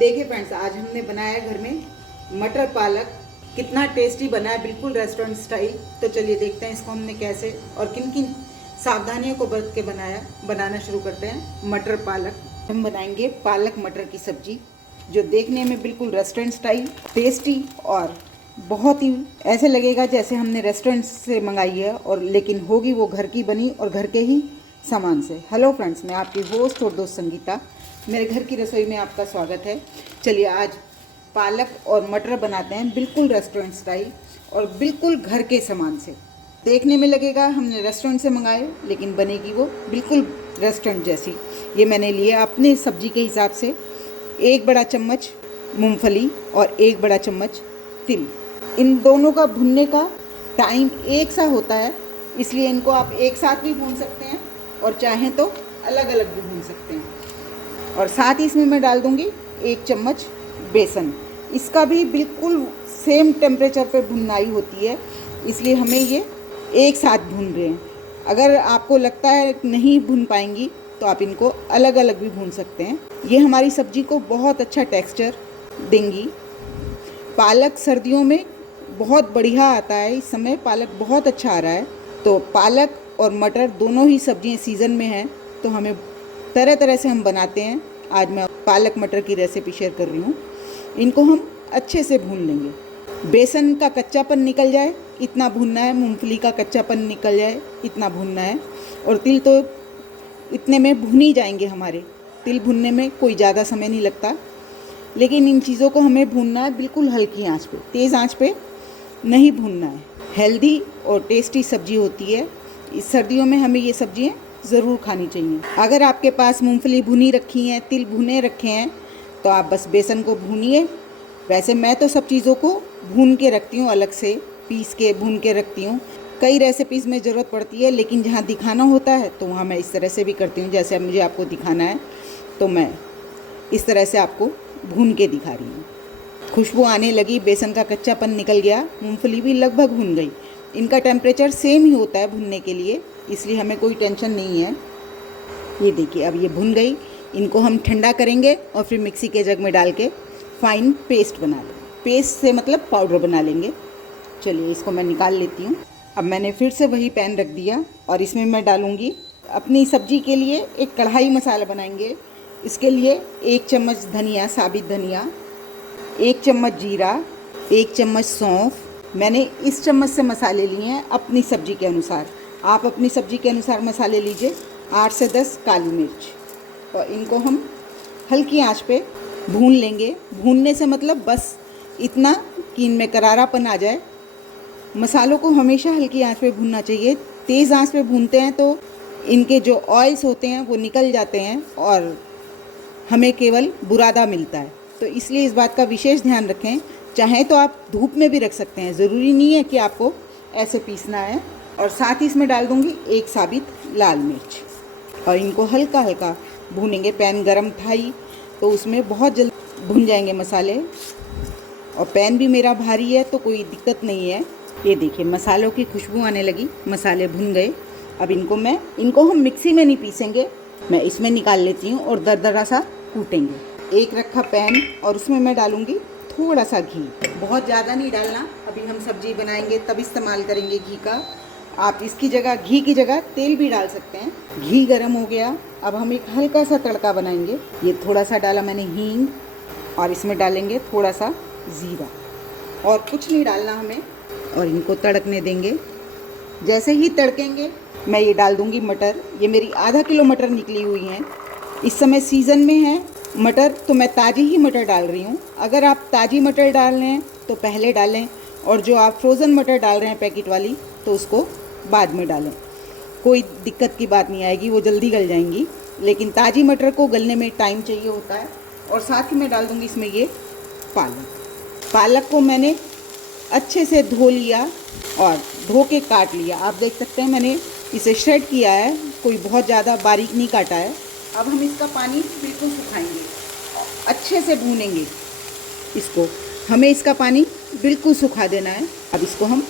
देखिए फ्रेंड्स, आज हमने बनाया घर में मटर पालक। कितना टेस्टी बना है, बिल्कुल रेस्टोरेंट स्टाइल। तो चलिए देखते हैं इसको हमने कैसे और किन किन सावधानियों को बरत के बनाना शुरू करते हैं। मटर पालक हम बनाएंगे, पालक मटर की सब्जी जो देखने में बिल्कुल रेस्टोरेंट स्टाइल टेस्टी और बहुत ही ऐसे लगेगा जैसे हमने रेस्टोरेंट से मंगाई है, और लेकिन होगी वो घर की बनी और घर के ही सामान से। हेलो फ्रेंड्स, मैं आपकी होस्ट और दोस्त संगीता, मेरे घर की रसोई में आपका स्वागत है। चलिए आज पालक और मटर बनाते हैं बिल्कुल रेस्टोरेंट स्टाइल और बिल्कुल घर के सामान से। देखने में लगेगा हमने रेस्टोरेंट से मंगाए, लेकिन बनेगी वो बिल्कुल रेस्टोरेंट जैसी। ये मैंने लिया अपने सब्जी के हिसाब से 1 बड़ा चम्मच मूंगफली और 1 बड़ा चम्मच तिल। इन दोनों का भुनने का टाइम एक सा होता है, इसलिए इनको आप एक साथ भी भून सकते हैं और चाहें तो अलग अलग भी भून सकते हैं। और साथ ही इसमें मैं डाल दूंगी 1 चम्मच बेसन। इसका भी बिल्कुल सेम टेम्परेचर पे भुनाई होती है, इसलिए हमें ये एक साथ भून रहे हैं। अगर आपको लगता है नहीं भून पाएंगी तो आप इनको अलग अलग भी भून सकते हैं। ये हमारी सब्जी को बहुत अच्छा टेक्सचर देंगी। पालक सर्दियों में बहुत बढ़िया आता है, इस समय पालक बहुत अच्छा आ रहा है। तो पालक और मटर दोनों ही सब्जियां सीज़न में हैं, तो हमें तरह तरह से हम बनाते हैं। आज मैं पालक मटर की रेसिपी शेयर कर रही हूँ। इनको हम अच्छे से भून लेंगे, बेसन का कच्चापन निकल जाए इतना भूनना है, मूंगफली का कच्चापन निकल जाए इतना भूनना है, और तिल तो इतने में भुन ही जाएंगे हमारे। तिल भुनने में कोई ज़्यादा समय नहीं लगता, लेकिन इन चीज़ों को हमें भूनना है बिल्कुल हल्की आंच पे, तेज़ आंच पे नहीं भूनना है। हेल्दी और टेस्टी सब्जी होती है। इस सर्दियों में हमें ये सब्जियाँ ज़रूर खानी चाहिए। अगर आपके पास मूंगफली भुनी रखी हैं, तिल भुने रखे हैं, तो आप बस बेसन को भूनिए। वैसे मैं तो सब चीज़ों को भून के रखती हूँ, अलग से पीस के भून के रखती हूँ। कई रेसिपीज़ में ज़रूरत पड़ती है, लेकिन जहाँ दिखाना होता है तो वहाँ मैं इस तरह से भी करती हूँ। जैसे अब मुझे आपको दिखाना है तो मैं इस तरह से आपको भून के दिखा रही हूँ। खुशबू आने लगी, बेसन का कच्चापन निकल गया, मूंगफली भी लगभग भुन गई। इनका टेम्परेचर सेम ही होता है भुनने के लिए, इसलिए हमें कोई टेंशन नहीं है। ये देखिए अब ये भुन गई। इनको हम ठंडा करेंगे और फिर मिक्सी के जग में डाल के फाइन पेस्ट बना लेंगे। पेस्ट से मतलब पाउडर बना लेंगे। चलिए इसको मैं निकाल लेती हूँ। अब मैंने फिर से वही पैन रख दिया और इसमें मैं डालूँगी अपनी सब्जी के लिए एक कढ़ाई मसाला बनाएंगे। इसके लिए 1 चम्मच धनिया, साबित धनिया, 1 चम्मच जीरा, 1 चम्मच सौंफ। मैंने इस चम्मच से मसाले लिए हैं अपनी सब्जी के अनुसार। आप अपनी सब्जी के अनुसार मसाले लीजिए। 8 से 10 काली मिर्च, और इनको हम हल्की आंच पे भून लेंगे। भूनने से मतलब बस इतना कि इनमें करारापन आ जाए। मसालों को हमेशा हल्की आंच पे भूनना चाहिए। तेज़ आंच पे भूनते हैं तो इनके जो ऑयल्स होते हैं वो निकल जाते हैं और हमें केवल बुरादा मिलता है। तो इसलिए इस बात का विशेष ध्यान रखें। चाहें तो आप धूप में भी रख सकते हैं, ज़रूरी नहीं है कि आपको ऐसे पीसना है। और साथ ही इसमें डाल दूंगी 1 साबित लाल मिर्च, और इनको हल्का हल्का भूनेंगे। पैन गरम था ही तो उसमें बहुत जल्द भुन जाएंगे मसाले, और पैन भी मेरा भारी है तो कोई दिक्कत नहीं है। ये देखिए मसालों की खुशबू आने लगी, मसाले भुन गए। अब इनको हम मिक्सी में नहीं पीसेंगे, मैं इसमें निकाल लेती हूँ और दरदरा सा कूटेंगे। एक रखा पैन और उसमें मैं डालूँगी थोड़ा सा घी। बहुत ज़्यादा नहीं डालना, अभी हम सब्जी बनाएंगे तब इस्तेमाल करेंगे घी का। आप इसकी जगह, घी की जगह तेल भी डाल सकते हैं। घी गरम हो गया, अब हम एक हल्का सा तड़का बनाएंगे। ये थोड़ा सा डाला मैंने हींग, और इसमें डालेंगे थोड़ा सा ज़ीरा, और कुछ नहीं डालना हमें, और इनको तड़कने देंगे। जैसे ही तड़केंगे मैं ये डाल दूँगी मटर। ये मेरी आधा किलो मटर निकली हुई हैं। इस समय सीज़न में है मटर, तो मैं ताज़ी ही मटर डाल रही हूँ। अगर आप ताज़ी मटर डाल रहे हैं तो पहले डालें, और जो आप फ्रोज़न मटर डाल रहे हैं पैकेट वाली, तो उसको बाद में डालें। कोई दिक्कत की बात नहीं आएगी, वो जल्दी गल जाएंगी। लेकिन ताज़ी मटर को गलने में टाइम चाहिए होता है। और साथ ही मैं डाल दूँगी इसमें ये पालक को मैंने अच्छे से धो लिया और धो के काट लिया। आप देख सकते हैं मैंने इसे श्रेड किया है, कोई बहुत ज़्यादा बारीक नहीं काटा है। अब हम इसका पानी बिल्कुल सुखाएंगे, अच्छे से भूनेंगे इसको। हमें इसका पानी बिल्कुल सुखा देना है। अब इसको हम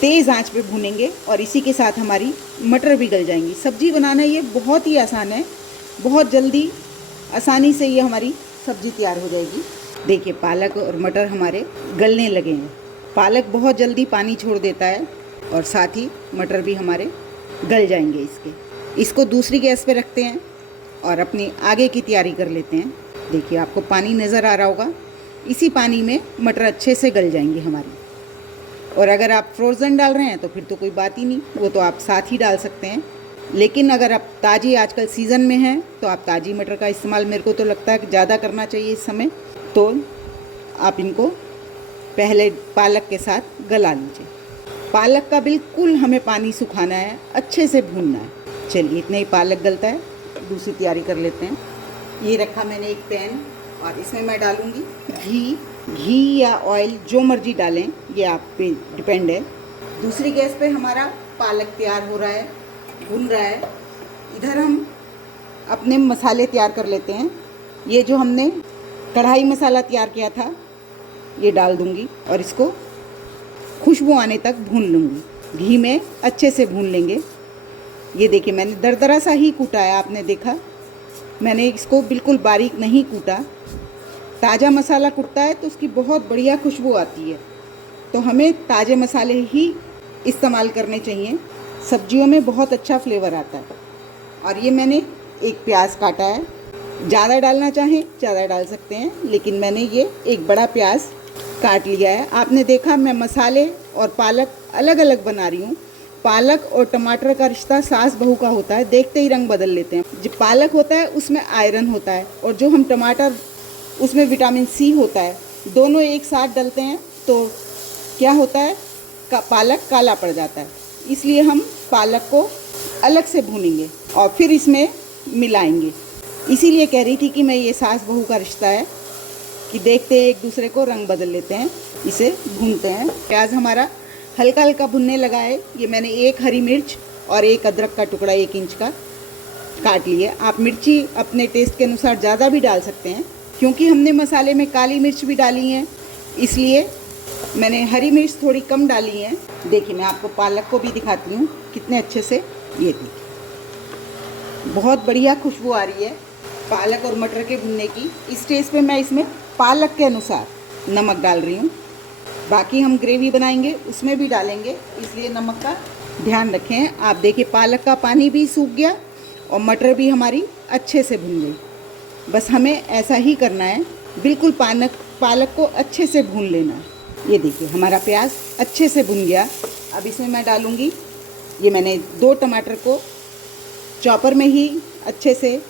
तेज़ आंच पे भूनेंगे और इसी के साथ हमारी मटर भी गल जाएंगी। सब्जी बनाना ये बहुत ही आसान है, बहुत जल्दी आसानी से ये हमारी सब्जी तैयार हो जाएगी। देखिए पालक और मटर हमारे गलने लगे हैं। पालक बहुत जल्दी पानी छोड़ देता है और साथ ही मटर भी हमारे गल जाएंगे इसको दूसरी गैस पे रखते हैं और अपनी आगे की तैयारी कर लेते हैं। देखिए आपको पानी नज़र आ रहा होगा, इसी पानी में मटर अच्छे से गल जाएंगे हमारी। और अगर आप फ्रोज़न डाल रहे हैं तो फिर तो कोई बात ही नहीं, वो तो आप साथ ही डाल सकते हैं। लेकिन अगर आप ताज़ी आजकल सीज़न में हैं तो आप ताज़ी मटर का इस्तेमाल मेरे को तो लगता है कि ज़्यादा करना चाहिए इस समय। तो आप इनको पहले पालक के साथ गला लीजिए। पालक का बिल्कुल हमें पानी सुखाना है, अच्छे से भूनना है। चलिए इतने ही पालक गलता है, दूसरी तैयारी कर लेते हैं। ये रखा मैंने एक पैन और इसमें मैं डालूँगी घी या ऑयल, जो मर्जी डालें, ये आप पे डिपेंड है। दूसरी गैस पे हमारा पालक तैयार हो रहा है, भुन रहा है। इधर हम अपने मसाले तैयार कर लेते हैं। ये जो हमने कढ़ाई मसाला तैयार किया था ये डाल दूंगी और इसको खुशबू आने तक भून लूँगी। घी में अच्छे से भून लेंगे। ये देखिए मैंने दरदरा सा ही कूटा है, आपने देखा, मैंने इसको बिल्कुल बारीक नहीं कूटा। ताज़ा मसाला कुटता है तो उसकी बहुत बढ़िया खुशबू आती है, तो हमें ताज़े मसाले ही इस्तेमाल करने चाहिए। सब्जियों में बहुत अच्छा फ्लेवर आता है। और ये मैंने एक प्याज काटा है, ज़्यादा डालना चाहें ज़्यादा डाल सकते हैं, लेकिन मैंने ये एक बड़ा प्याज काट लिया है। आपने देखा मैं मसाले और पालक अलग अलग बना रही हूँ। पालक और टमाटर का रिश्ता सास बहू का होता है, देखते ही रंग बदल लेते हैं। जो पालक होता है उसमें आयरन होता है और जो हम टमाटर उसमें विटामिन सी होता है। दोनों एक साथ डलते हैं तो क्या होता है, पालक काला पड़ जाता है। इसलिए हम पालक को अलग से भूनेंगे और फिर इसमें मिलाएंगे। इसीलिए कह रही थी कि मैं ये सास बहू का रिश्ता है कि देखते एक दूसरे को रंग बदल लेते हैं। इसे भूनते हैं। प्याज हमारा हल्का हल्का भुनने लगा है। ये मैंने एक हरी मिर्च और एक अदरक का टुकड़ा 1 इंच का काट लिए। आप मिर्ची अपने टेस्ट के अनुसार ज़्यादा भी डाल सकते हैं, क्योंकि हमने मसाले में काली मिर्च भी डाली है, इसलिए मैंने हरी मिर्च थोड़ी कम डाली है। देखिए मैं आपको पालक को भी दिखाती हूँ कितने अच्छे से, ये देखिए बहुत बढ़िया खुशबू आ रही है पालक और मटर के भुनने की। इस स्टेज पे मैं इसमें पालक के अनुसार नमक डाल रही हूँ। बाकी हम ग्रेवी बनाएंगे उसमें भी डालेंगे, इसलिए नमक का ध्यान रखें। आप देखिए पालक का पानी भी सूख गया और मटर भी हमारी अच्छे से भुन गई। बस हमें ऐसा ही करना है, बिल्कुल पालक को अच्छे से भून लेना है। ये देखिए हमारा प्याज अच्छे से भुन गया। अब इसमें मैं डालूँगी, ये मैंने 2 टमाटर को चॉपर में ही अच्छे से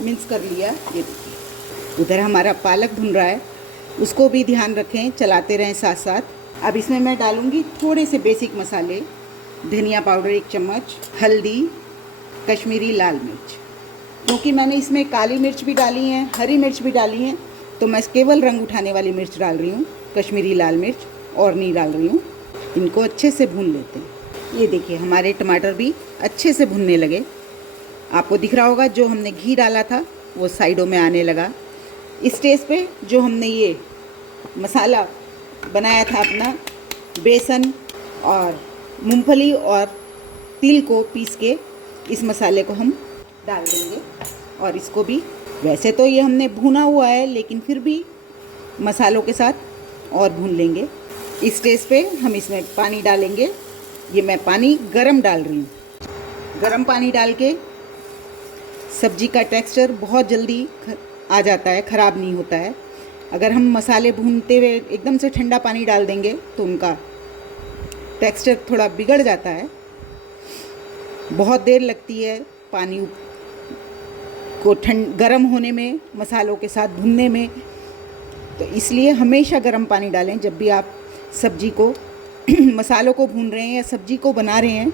मिक्स कर लिया। ये देखिए उधर हमारा पालक भुन रहा है, उसको भी ध्यान रखें, चलाते रहें साथ साथ। अब इसमें मैं डालूँगी थोड़े से बेसिक मसाले, धनिया पाउडर 1 चम्मच, हल्दी, कश्मीरी लाल मिर्च। क्योंकि मैंने इसमें काली मिर्च भी डाली है, हरी मिर्च भी डाली है, तो मैं केवल रंग उठाने वाली मिर्च डाल रही हूँ, कश्मीरी लाल मिर्च और नहीं डाल रही हूँ। इनको अच्छे से भून लेते हैं। ये देखिए हमारे टमाटर भी अच्छे से भुनने लगे। आपको दिख रहा होगा जो हमने घी डाला था वो साइडों में आने लगा। इस स्टेज पे जो हमने ये मसाला बनाया था अपना, बेसन और मूंगफली और तिल को पीस के, इस मसाले को हम डाल देंगे और इसको भी, वैसे तो ये हमने भुना हुआ है लेकिन फिर भी मसालों के साथ और भून लेंगे। इस स्टेज पे हम इसमें पानी डालेंगे। ये मैं पानी गरम डाल रही हूँ। गरम पानी डाल के सब्जी का टेक्सचर बहुत जल्दी आ जाता है, ख़राब नहीं होता है। अगर हम मसाले भूनते हुए एकदम से ठंडा पानी डाल देंगे तो उनका टेक्सचर थोड़ा बिगड़ जाता है, बहुत देर लगती है पानी को गर्म होने में, मसालों के साथ भुनने में। तो इसलिए हमेशा गर्म पानी डालें जब भी आप सब्जी को मसालों को भून रहे हैं या सब्जी को बना रहे हैं,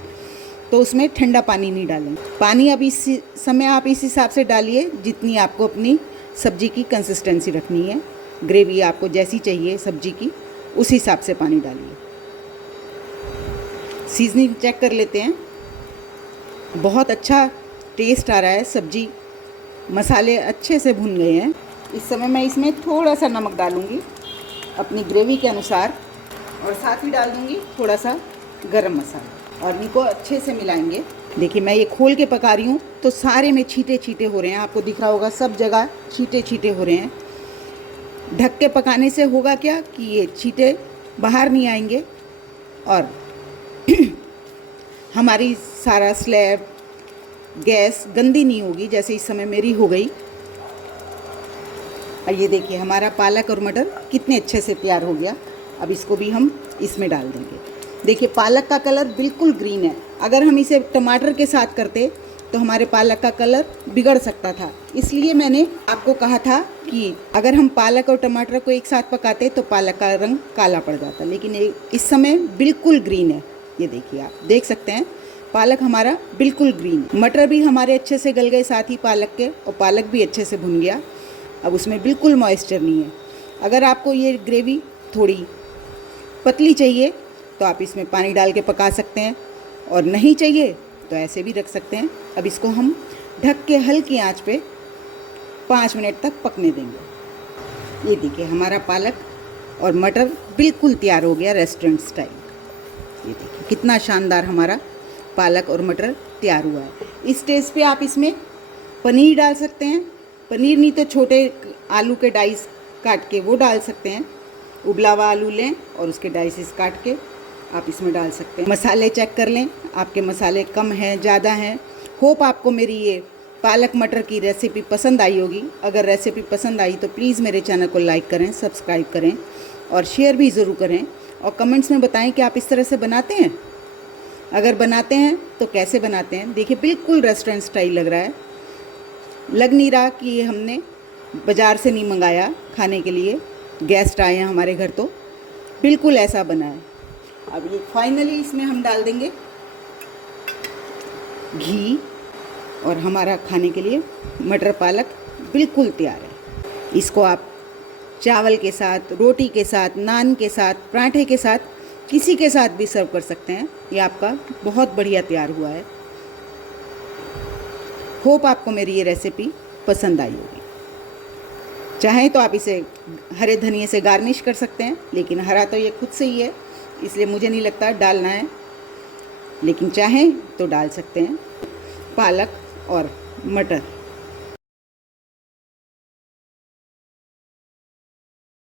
तो उसमें ठंडा पानी नहीं डालें। पानी अब इस समय आप इस हिसाब से डालिए जितनी आपको अपनी सब्जी की कंसिस्टेंसी रखनी है। ग्रेवी आपको जैसी चाहिए सब्जी की, उस हिसाब से पानी डालिए। सीजनिंग चेक कर लेते हैं। बहुत अच्छा टेस्ट आ रहा है, सब्जी मसाले अच्छे से भुन गए हैं। इस समय मैं इसमें थोड़ा सा नमक डालूँगी अपनी ग्रेवी के अनुसार, और साथ ही डाल दूँगी थोड़ा सा गरम मसाला और इनको अच्छे से मिलाएंगे। देखिए मैं ये खोल के पका रही हूँ तो सारे में छींटे छींटे हो रहे हैं, आपको दिख रहा होगा सब जगह छींटे छींटे हो रहे हैं। ढक के पकाने से होगा क्या कि ये छींटे बाहर नहीं आएंगे और हमारी सारा स्लैब गैस गंदी नहीं होगी, जैसे इस समय मेरी हो गई। और ये देखिए हमारा पालक और मटर कितने अच्छे से तैयार हो गया। अब इसको भी हम इसमें डाल देंगे। देखिए पालक का कलर बिल्कुल ग्रीन है। अगर हम इसे टमाटर के साथ करते तो हमारे पालक का कलर बिगड़ सकता था, इसलिए मैंने आपको कहा था कि अगर हम पालक और टमाटर को एक साथ पकाते तो पालक का रंग काला पड़ जाता, लेकिन इस समय बिल्कुल ग्रीन है। ये देखिए आप देख सकते हैं पालक हमारा बिल्कुल ग्रीन। मटर भी हमारे अच्छे से गल गए साथ ही पालक के, और पालक भी अच्छे से भुन गया। अब उसमें बिल्कुल मॉइस्चर नहीं है। अगर आपको ये ग्रेवी थोड़ी पतली चाहिए तो आप इसमें पानी डाल के पका सकते हैं, और नहीं चाहिए तो ऐसे भी रख सकते हैं। अब इसको हम ढक के हल्की आंच पे 5 मिनट तक पकने देंगे। ये देखिए हमारा पालक और मटर बिल्कुल तैयार हो गया रेस्टोरेंट स्टाइल। ये देखिए कितना शानदार हमारा पालक और मटर तैयार हुआ है। इस स्टेज पे आप इसमें पनीर डाल सकते हैं। पनीर नहीं तो छोटे आलू के डाइस काट के वो डाल सकते हैं। उबला हुआ आलू लें और उसके डाइसेस काट के आप इसमें डाल सकते हैं। मसाले चेक कर लें, आपके मसाले कम हैं ज़्यादा हैं। होप आपको मेरी ये पालक मटर की रेसिपी पसंद आई होगी। अगर रेसिपी पसंद आई तो प्लीज़ मेरे चैनल को लाइक करें, सब्सक्राइब करें और शेयर भी ज़रूर करें, और कमेंट्स में बताएं कि आप इस तरह से बनाते हैं। अगर बनाते हैं तो कैसे बनाते हैं। देखिए बिल्कुल रेस्टोरेंट स्टाइल लग रहा है। लग नहीं रहा कि ये हमने बाज़ार से नहीं मंगाया खाने के लिए, गेस्ट आए हैं हमारे घर तो बिल्कुल ऐसा बना है। अब ये फाइनली इसमें हम डाल देंगे घी, और हमारा खाने के लिए मटर पालक बिल्कुल तैयार है। इसको आप चावल के साथ, रोटी के साथ, नान के साथ, पराठे के साथ, किसी के साथ भी सर्व कर सकते हैं। ये आपका बहुत बढ़िया तैयार हुआ है। होप आपको मेरी ये रेसिपी पसंद आई होगी। चाहें तो आप इसे हरे धनिए से गार्निश कर सकते हैं, लेकिन हरा तो ये खुद से ही है, इसलिए मुझे नहीं लगता डालना है, लेकिन चाहें तो डाल सकते हैं। पालक और मटर